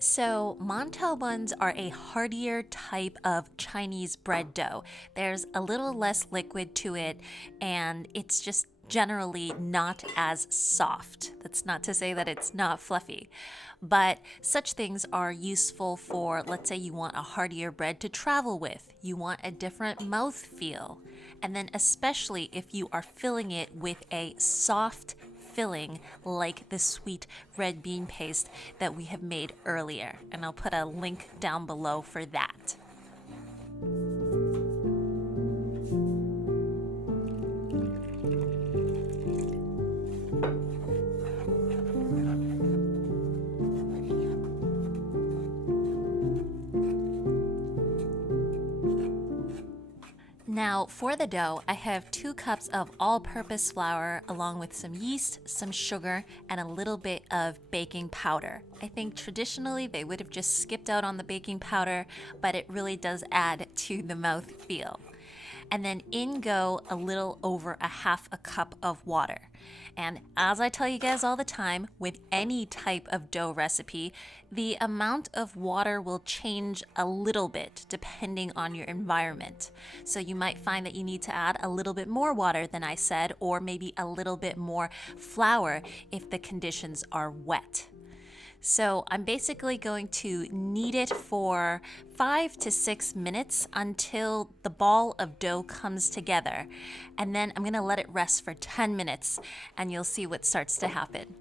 So, Mantou buns are a heartier type of Chinese bread dough. There's a little less liquid to it, and it's just generally not as soft. That's not to say that it's not fluffy, but such things are useful for, let's say, you want a heartier bread to travel with, you want a different mouth feel, and then especially if you are filling it with a soft filling like the sweet red bean paste that we have made earlier. And I'll put a link down below for that. Now, for the dough, I have 2 cups of all-purpose flour along with some yeast, some sugar, and a little bit of baking powder. I think traditionally they would have just skipped out on the baking powder, but it really does add to the mouth feel. And then in go a little over a half a cup of water. And as I tell you guys all the time, with any type of dough recipe, the amount of water will change a little bit depending on your environment. So you might find that you need to add a little bit more water than I said, or maybe a little bit more flour if the conditions are wet. So I'm basically going to knead it for 5 to 6 minutes until the ball of dough comes together. And then I'm gonna let it rest for 10 minutes and you'll see what starts to happen.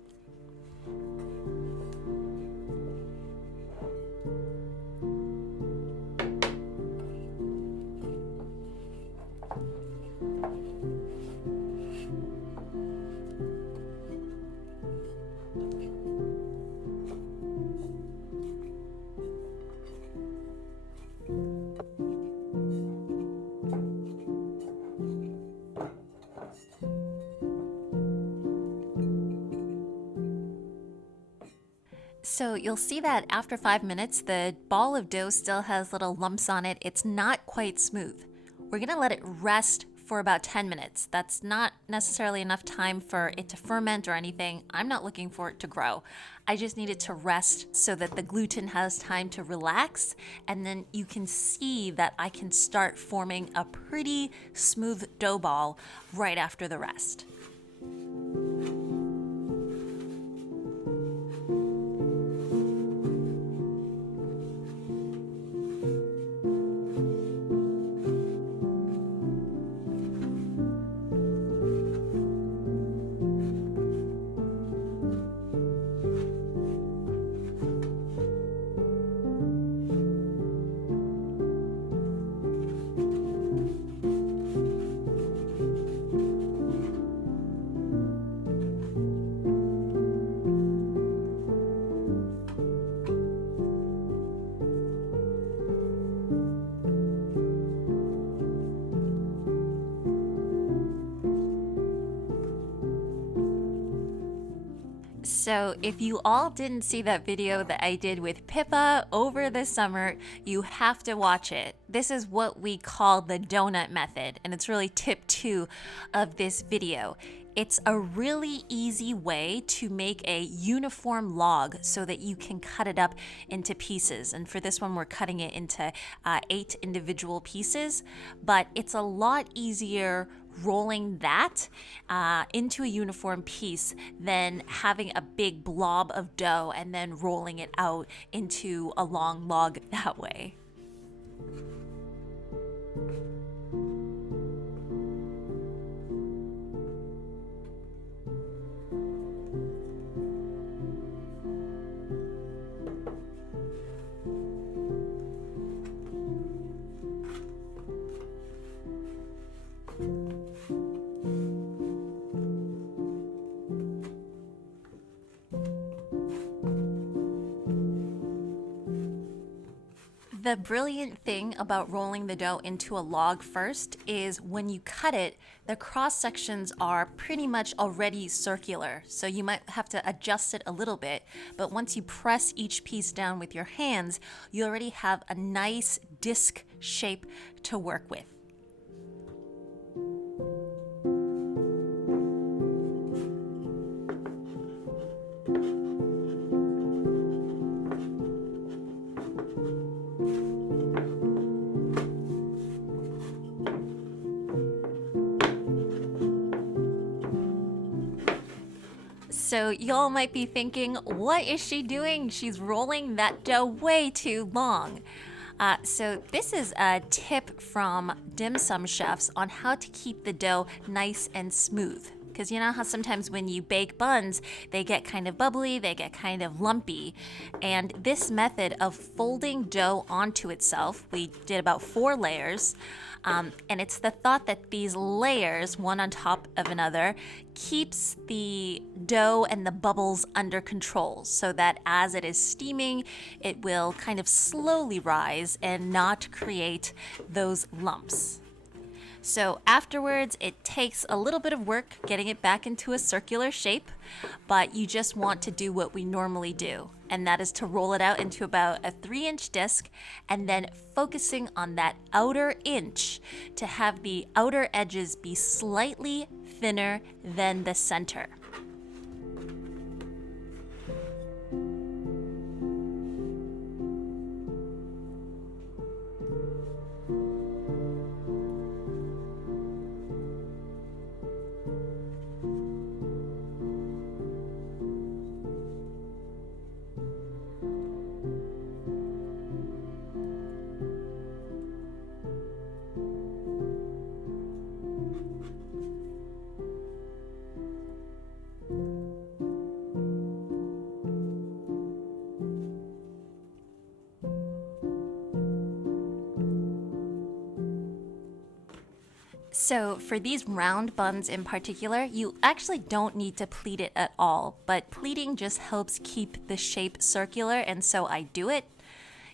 So you'll see that after 5 minutes, the ball of dough still has little lumps on it. It's not quite smooth. We're gonna let it rest for about 10 minutes. That's not necessarily enough time for it to ferment or anything. I'm not looking for it to grow. I just need it to rest so that the gluten has time to relax, and then you can see that I can start forming a pretty smooth dough ball right after the rest. So if you all didn't see that video that I did with Pippa over the summer, you have to watch it. This is what we call the donut method, and it's really tip 2 of this video. It's a really easy way to make a uniform log so that you can cut it up into pieces. And for this one, we're cutting it into 8 individual pieces, but it's a lot easier rolling that into a uniform piece than having a big blob of dough and then rolling it out into a long log that way. The brilliant thing about rolling the dough into a log first is when you cut it, the cross sections are pretty much already circular. So you might have to adjust it a little bit, but once you press each piece down with your hands, you already have a nice disc shape to work with. So y'all might be thinking, what is she doing? She's rolling that dough way too long. So this is a tip from dim sum chefs on how to keep the dough nice and smooth. Because you know how sometimes when you bake buns, they get kind of bubbly, they get kind of lumpy. And this method of folding dough onto itself, we did about 4 layers. And it's the thought that these layers, one on top of another, keeps the dough and the bubbles under control so that as it is steaming, it will kind of slowly rise and not create those lumps. So afterwards, it takes a little bit of work getting it back into a circular shape, but you just want to do what we normally do, and that is to roll it out into about a 3-inch disc and then focusing on that outer inch to have the outer edges be slightly thinner than the center. So for these round buns in particular, you actually don't need to pleat it at all, but pleating just helps keep the shape circular, and so I do it.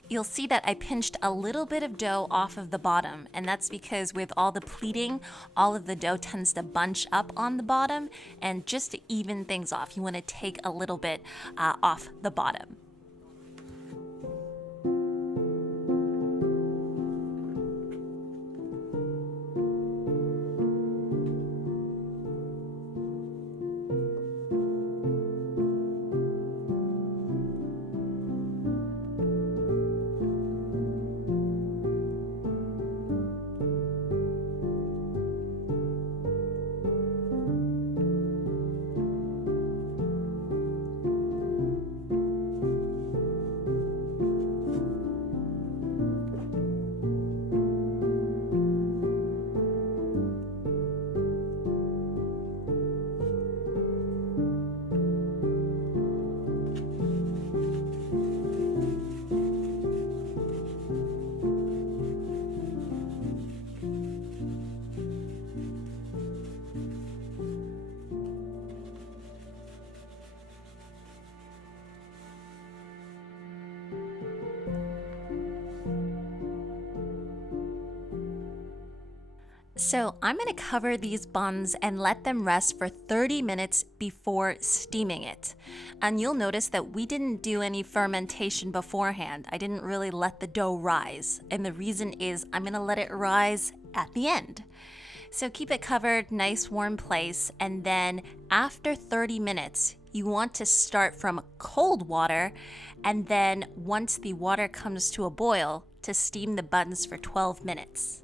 You'll see that I pinched a little bit of dough off of the bottom, and that's because with all the pleating, all of the dough tends to bunch up on the bottom, and just to even things off, you want to take a little bit off the bottom. So I'm going to cover these buns and let them rest for 30 minutes before steaming it. And you'll notice that we didn't do any fermentation beforehand. I didn't really let the dough rise. And the reason is I'm going to let it rise at the end. So keep it covered, nice warm place. And then after 30 minutes, you want to start from cold water. And then once the water comes to a boil, to steam the buns for 12 minutes.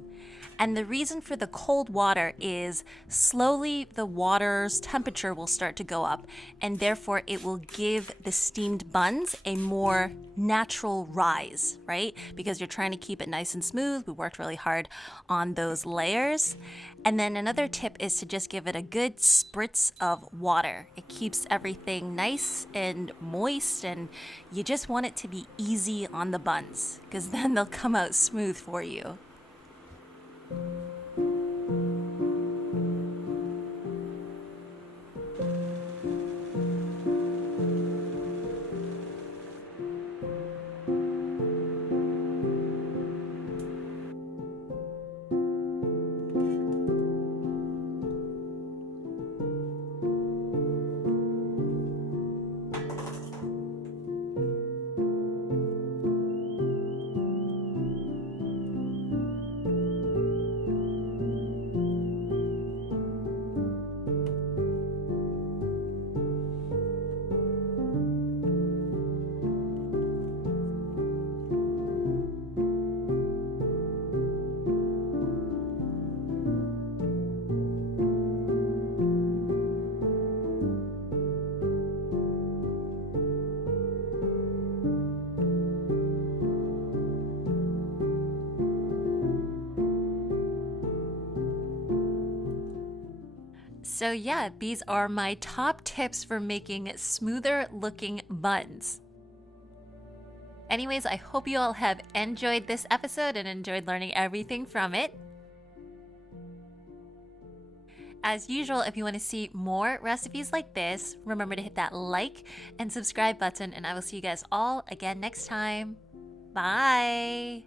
And the reason for the cold water is slowly the water's temperature will start to go up, and therefore it will give the steamed buns a more natural rise, right? Because you're trying to keep it nice and smooth. We worked really hard on those layers. And then another tip is to just give it a good spritz of water. It keeps everything nice and moist, and you just want it to be easy on the buns, because then they'll come out smooth for you. So yeah, these are my top tips for making smoother looking buns. Anyways, I hope you all have enjoyed this episode and enjoyed learning everything from it. As usual, if you want to see more recipes like this, remember to hit that like and subscribe button, and I will see you guys all again next time. Bye!